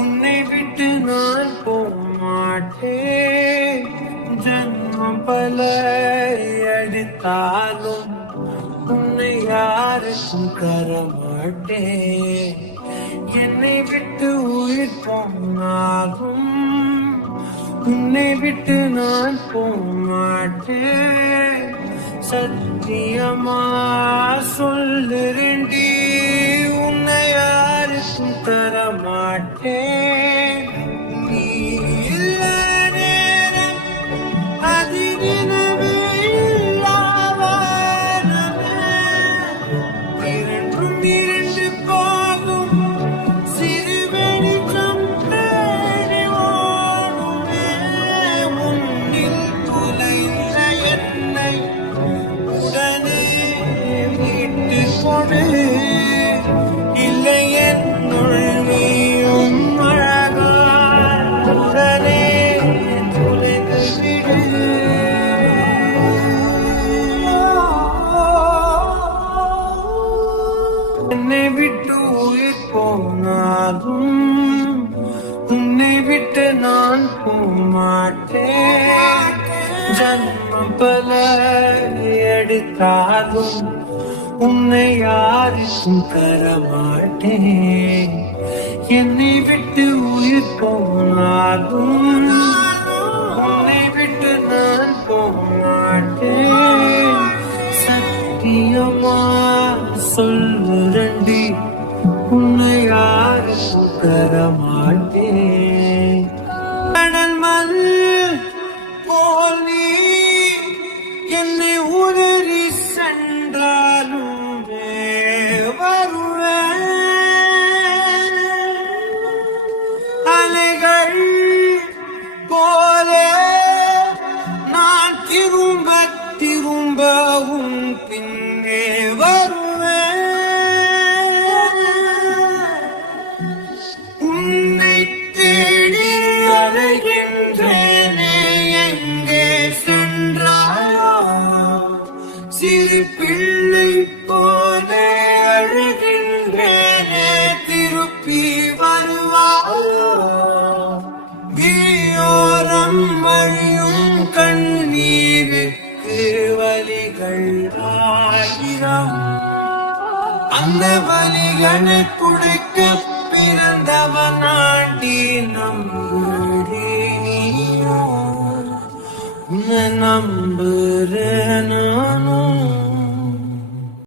உன்னை விட்டு நான் போமாட்டேன். ஜன்மம் பல அடித்தாலும் உன்னை யாருக்கும் தரமாட்டேன். என்னை விட்டு உயிர் போனாலும் உன்னை விட்டு நான் போமாட்டேன். சத்தியமா சொல்லுறேன்டி, உன்னை யாருக்கும் தரமாட்டேன். நீ இல்ல நேரம் அதிரினவே இல்லாவானமே. இரண்டும் இரண்டு போகும் சிறு வெளிச்சம் தேடி ஓடுமே. முன்னில் துளைந்த என்னை உடனே மீட்டு கொடு. இல்லை என்னுள் நீயும் அழகாய் உடனே துளைந்து விடு. என்னை விட்டு உயிர் போனாலும் உன்னை விட்டு நான் போமாட்டேன். ஜன்மம் பல எடுத்தாலும் உன்னை யாருக்கும் தரமாட்டேன். என்னை விட்டு உயிர் போனாலும் உன்னை விட்டு நான் போமாட்டேன். சத்தியமா சொல்லுறண்டி, உன்னை யாருக்கும் தரமாட்டேன். கடல் மண் போல் நீ என்னை உதறி சென்றாலும் வருவேன். அலைகள் போல நான் திரும்ப திரும்ப உன் பின்னே வருவேன். உன்னை தேடி அலைகின்றேனே, எங்கே சென்றாயோ? சிறு பிள்ளை போல அழுகின்றேனே, திருப்பி வருவாயோ? விழியோரம் வழியும் கண்ணீருக்கு வலிகள் ஆயிரம். அந்த வலிகளை துடைக்க பிறந்தவனாண்டி நம்புறேன், உன்னை நம்புறேன் நானும்.